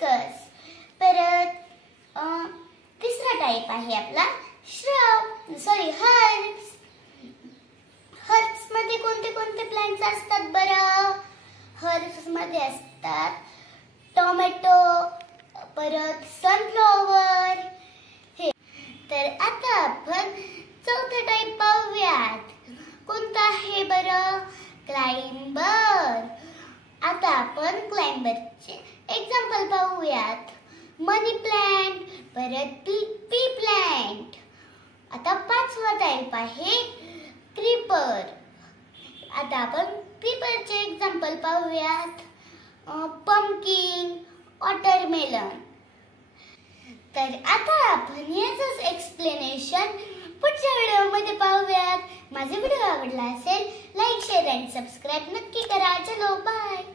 Hibiscus. परत तिसरा type आहे आपला हर्ब्स। हर्ब्स मध्ये कोणते कोणते प्लांट्स असतात बरं? हर्ब्स मध्ये असतात टोमॅटो, परत सनफ्लॉवर हे। तर आता आपण चौथा टाइप पाहूयात, कोणता आहे बरं? क्लाइंबर। आता आपण क्लाइंबरचे एक्झाम्पल पाहूयात, मनी प्लांट, परत पी प्लांट। आता पाचवा टाइप आहे क्रीपर। आता आपण क्रीपरचे एक्झाम्पल पाहूयात, पंपकिन, वॉटरमेलन। तर आता आपण याचंच एक्सप्लेनेशन पुढच्या व्हिडिओमध्ये पाहूयात। माझा व्हिडिओ आवडला असेल लाईक, शेअर आणि सबस्क्राईब नक्की करा। चलो बाय।